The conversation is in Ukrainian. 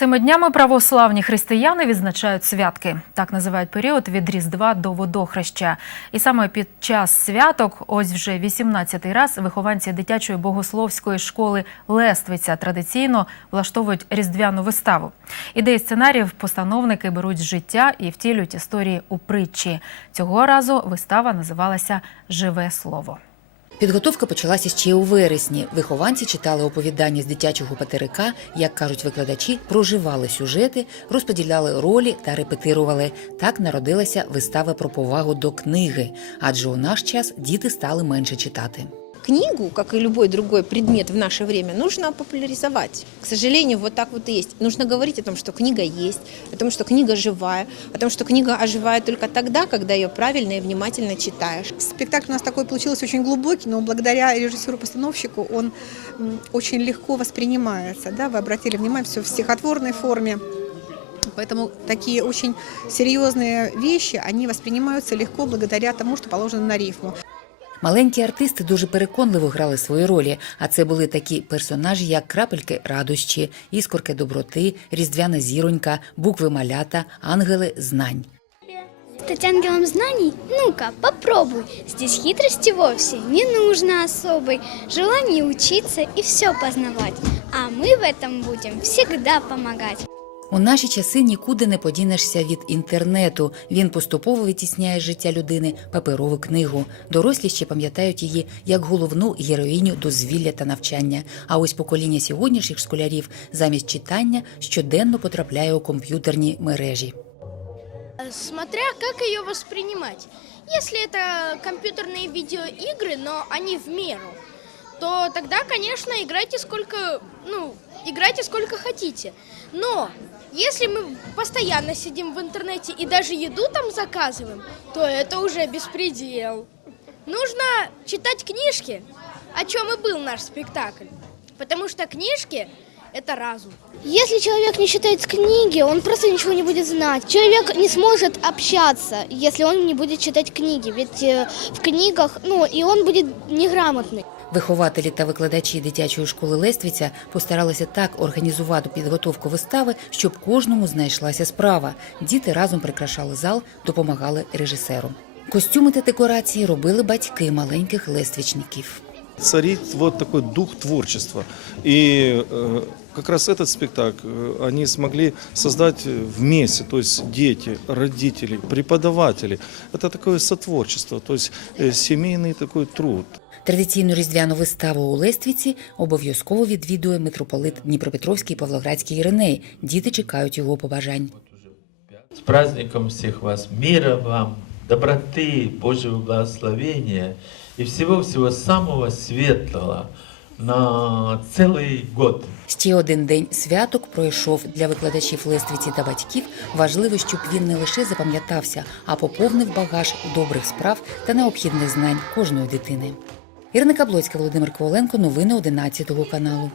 Цими днями православні християни відзначають святки. Так називають період від Різдва до водохреща. І саме під час святок, ось вже 18-й раз, вихованці дитячої богословської школи Лествиця традиційно влаштовують різдвяну виставу. Ідеї сценаріїв постановники беруть життя і втілюють історії у притчі. Цього разу вистава називалася Живе слово. Підготовка почалася ще у вересні. Вихованці читали оповідання з дитячого патерика, як кажуть викладачі, проживали сюжети, розподіляли ролі та репетирували. Так народилася вистава про повагу до книги, адже у наш час діти стали менше читати. Книгу, как и любой другой предмет в наше время, нужно популяризовать. К сожалению, вот так вот и есть. Нужно говорить о том, что книга есть, о том, что книга живая, о том, что книга оживает только тогда, когда ее правильно и внимательно читаешь. Спектакль у нас такой получился очень глубокий, но благодаря режиссеру-постановщику он очень легко воспринимается. Да? Вы обратили внимание, все в стихотворной форме. Поэтому такие очень серьезные вещи, они воспринимаются легко благодаря тому, что положено на рифму. Маленькі артисти дуже переконливо грали свої ролі, а це були такі персонажі, як крапельки радощі, іскорки доброти, різдвяна зіронька, букви малята, ангели знань. Стать ангелом знаний? Ну-ка, попробуй. Здесь хитрости вовсе не нужно особой. Желание учиться и все познавать. А мы в этом будем всегда помогать. У наші часи нікуди не подінешся від інтернету. Він поступово витісняє з життя людини паперову книгу. Дорослі ще пам'ятають її як головну героїню дозвілля та навчання. А ось покоління сьогоднішніх школярів замість читання щоденно потрапляє у комп'ютерні мережі. Смотря как ее воспринимать. Если это компьютерные видеоигры, но они в меру, То тогда, конечно, играйте сколько, ну, играйте сколько хотите. Но если мы постоянно сидим в интернете и даже еду там заказываем, то это уже беспредел. Нужно читать книжки, о чем и был наш спектакль. Потому что книжки – это разум. Если человек не читает книги, он просто ничего не будет знать. Человек не сможет общаться, если он не будет читать книги. Ведь э, в книгах, ну, и он будет неграмотный. Вихователі та викладачі дитячої школи Лествіця постаралися так організувати підготовку вистави, щоб кожному знайшлася справа. Діти разом прикрашали зал, допомагали режисеру. Костюми та декорації робили батьки маленьких лествічників царит вот такой дух творчества. И э, как раз этот спектакль э, они смогли создать вместе, то есть дети, родители, преподаватели. Это такое сотворчество, то есть э, семейный такой труд. Традиційну різдвяну виставу у Лествіці обов'язково відвідує митрополит Дніпропетровський Павлоградський Іриней. Діти чекають його побажань. С праздником всех вас, мира вам, доброты, Божьего благословения и всего-всего самого светлого на цілий год. Ще один день святок пройшов для викладачів Лествіці та батьків. Важливо, щоб він не лише запам'ятався, а поповнив багаж добрих справ та необхідних знань кожної дитини. Ірина Каблоцька, Володимир Коваленко, новини 11 каналу.